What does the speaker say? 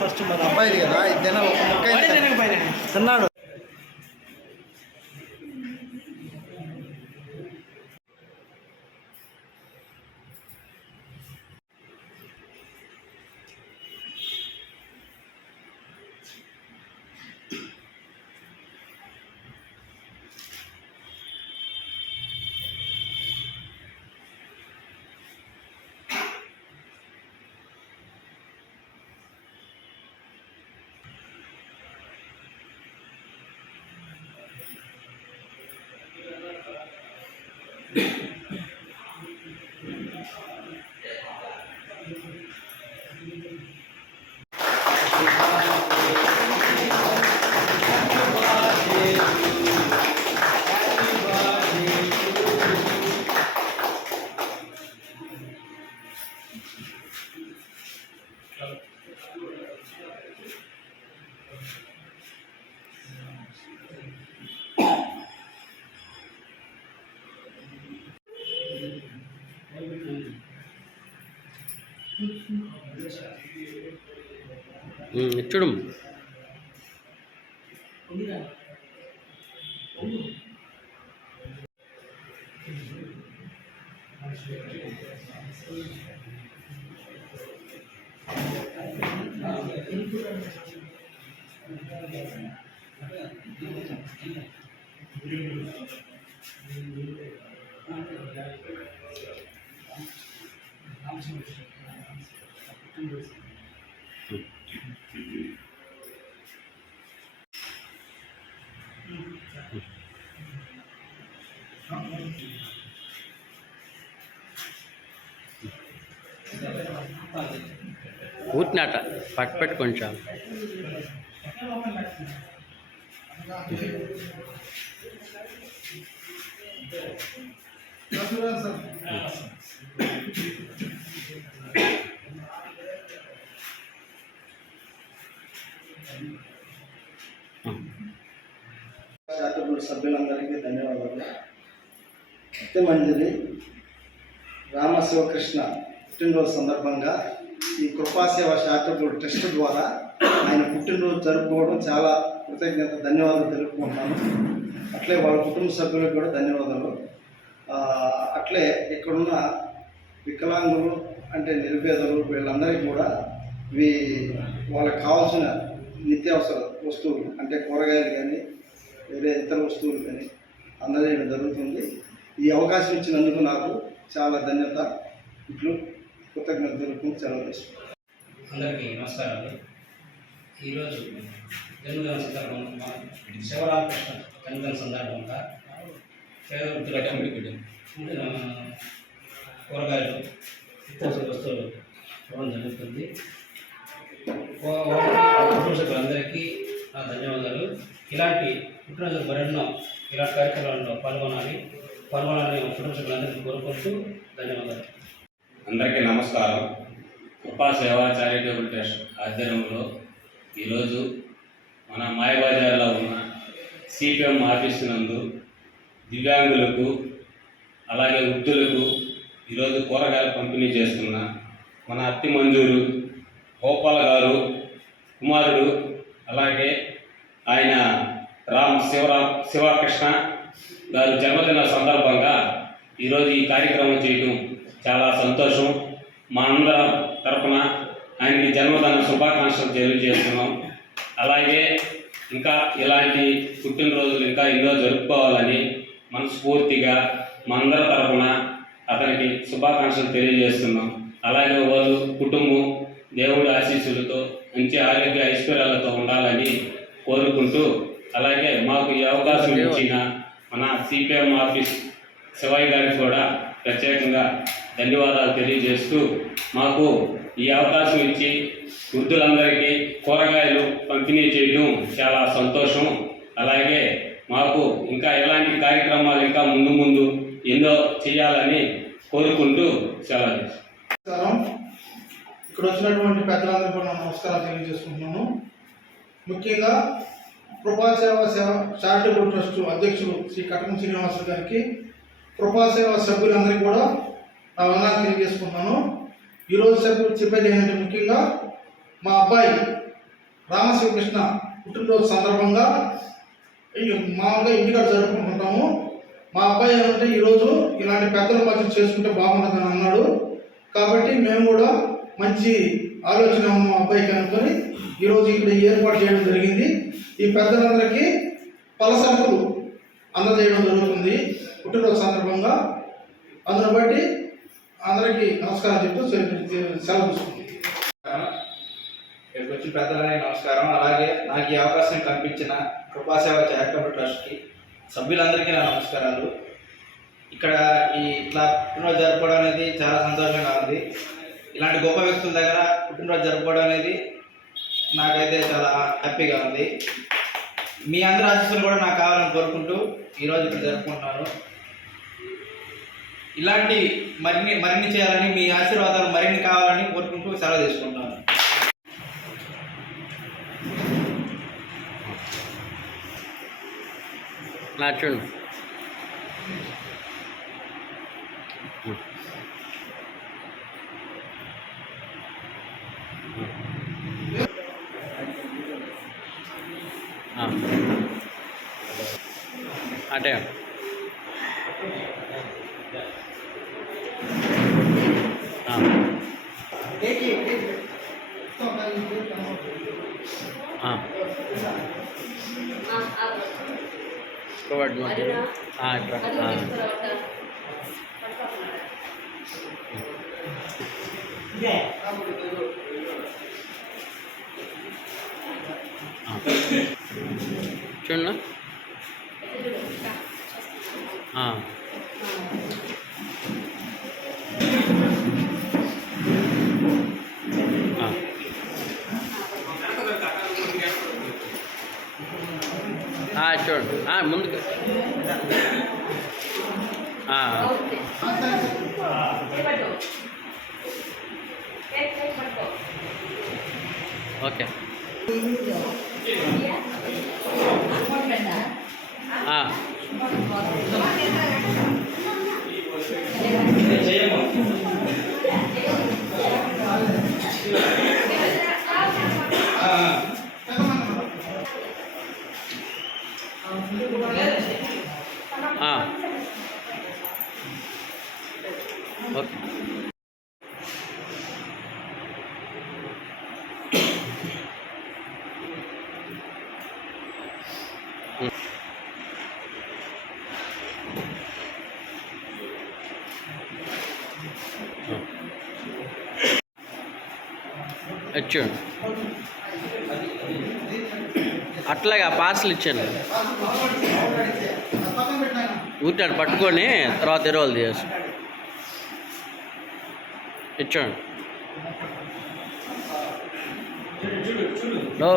First ಮೊದಲು ಅಬ್ಬಾಯಿಗೆ ನಾ ಇದ್ದೇನೆ. ಕನ್ನಾಡು చూడు Thank you. చూడు ఊటినాట పట్టు పెట్టు కుటుంబ సభ్యులందరికీ ధన్యవాదాలు. సత్యమంజరి రామశివకృష్ణ పుట్టినరోజు సందర్భంగా ఈ కృపాసేవ చారిటబుల్ ట్రస్ట్ ద్వారా ఆయన పుట్టినరోజు జరుపుకోవడం చాలా కృతజ్ఞత ధన్యవాదాలు తెలుపుకుంటున్నాను. అట్లే వాళ్ళ కుటుంబ సభ్యులకు కూడా ధన్యవాదాలు. అట్లే ఇక్కడున్న వికలాంగులు అంటే నిరుపేదలు వీళ్ళందరికీ కూడా ఇవి వాళ్ళకి కావాల్సిన నిత్యావసర వస్తువులు అంటే కూరగాయలు కానీ వేరే ఇతర వస్తువులు కానీ అందజేయడం జరుగుతుంది. ఈ అవకాశం ఇచ్చినందుకు నాకు చాలా ధన్యత. ఇట్లు కృతజ్ఞత తెలుపుకుంటూ సెలవు అందరికీ నమస్కారాలు. ఈరోజు జన్మదిన సందర్భంగా శివరామకృష్ణ జన్మదిన సందర్భంగా కూరగాయలు నిత్యావసర వస్తువులు ఇవ్వడం జరుగుతుంది. సభ్యులందరికీ నా ధన్యవాదాలు. ఇలాంటి పుట్టినరోజు మరెన్నో ఇలాంటి కార్యక్రమాల్లో పాల్గొనాలి. పాల్గొనాలని కుటుంబ సభ్యులందరికీ కోరుకుంటూ ధన్యవాదాలు. అందరికీ నమస్కారం. కృపా సేవా చారిటబుల్ ట్రస్ట్ ఆధ్వర్యంలో ఈరోజు మన మాయబజార్లో ఉన్న సిపిఎం ఆఫీస్ నందు దివ్యాంగులకు అలాగే వృద్ధులకు ఈరోజు కూరగాయలు పంపిణీ చేస్తున్న మన అత్తి మంజూరు గోపాల్ గారు కుమారుడు అలాగే ఆయన రామ్ శివరామ్ శివకృష్ణ గారు జన్మదిన సందర్భంగా ఈరోజు ఈ కార్యక్రమం చేయడం చాలా సంతోషం. మా అందరం తరఫున ఆయనకి జన్మదిన శుభాకాంక్షలు తెలియజేస్తున్నాం. అలాగే ఇంకా ఇలాంటి పుట్టినరోజులు ఇంకా ఎన్నో జరుపుకోవాలని మనస్ఫూర్తిగా మా అందరి తరఫున అతనికి శుభాకాంక్షలు తెలియజేస్తున్నాం. అలాగే వాళ్ళు కుటుంబం దేవుడి ఆశీస్సులతో మంచి ఆరోగ్య ఐశ్వర్యాలతో ఉండాలని కోరుకుంటూ అలాగే మాకు ఈ అవకాశం ఇచ్చిన మన సిపిఎం ఆఫీస్ శివయ్య గారికి కూడా ప్రత్యేకంగా ధన్యవాదాలు తెలియజేస్తూ మాకు ఈ అవకాశం ఇచ్చి వృద్ధులందరికీ కూరగాయలు పంపిణీ చేయడం చాలా సంతోషం. అలాగే మాకు ఇంకా ఇలాంటి కార్యక్రమాలు ఇంకా ముందు ముందు ఎన్నో చేయాలని కోరుకుంటూ సెలవు ఇక్కడ వచ్చినటువంటి పెద్దలందరూ కూడా నమస్కారాలు తెలియజేసుకుంటున్నాను. ముఖ్యంగా కృపాసేవ సేవ చారిటబుల్ ట్రస్ట్ అధ్యక్షులు శ్రీ కటకం శ్రీనివాసులు గారికి కృపాసేవ సభ్యులందరికీ కూడా నా వందనాలు తెలియజేసుకుంటున్నాను. ఈరోజు సభ్యులు చెప్పేది ఏంటంటే ముఖ్యంగా మా అబ్బాయి రామశివకృష్ణ పుట్టినరోజు సందర్భంగా మామూలుగా ఇంటికాడ జరుపుకుంటుంటాము. మా అబ్బాయి ఏమంటే ఈరోజు ఇలాంటి పెద్దల మధ్య చేసుకుంటే బాగుంటుందని అన్నాడు. కాబట్టి మేము కూడా మంచి ఆలోచన అబ్బాయి మా అబ్బాయికి అనుకొని ఈరోజు ఇక్కడ ఏర్పాటు చేయడం జరిగింది. ఈ పెద్దలందరికీ పలసరుకులు అందజేయడం జరుగుతుంది. పుట్టినరోజు సందర్భంగా అందును బట్టి అందరికీ నమస్కారం చెప్తూ సెలవు సెలవు ఇక్కడికి వచ్చిన పెద్దలని నమస్కారం. అలాగే నాకు ఈ అవకాశం కల్పించిన కృపాసేవ చారిటబుల్ ట్రస్ట్కి సభ్యులందరికీ నా నమస్కారాలు. ఇక్కడ ఈ ఇట్లా పుట్టినరోజు అనేది చాలా సంతోషంగా ఉంది. ఇలాంటి గొప్ప వ్యక్తుల దగ్గర పుట్టినరోజు జరుపుకోవడం అనేది నాకైతే చాలా హ్యాపీగా ఉంది. మీ అందరి ఆశీస్సులు కూడా నాకు కావాలని కోరుకుంటూ ఈరోజు ఇక్కడ జరుపుకుంటున్నాను ఇలాంటి మరిన్ని మరిన్ని చేయాలని మీ ఆశీర్వాదాలు మరిన్ని కావాలని కోరుకుంటూ సెలవు తీసుకుంటున్నాను. నా చూడు. ആ. ആട്ടയോ ആ. ആ. പ്രൊവൈഡ് ആ ഇപ്പം ആ. ആ. చూడన్నా చూడండి ఆ, 아. 제일 먼저. వచ్చాడు అట్లాగా పార్సల్ ఇచ్చాను. ఊటాడు పట్టుకొని తర్వాత ఎరువులు తీసి ఇచ్చాడు. ఓ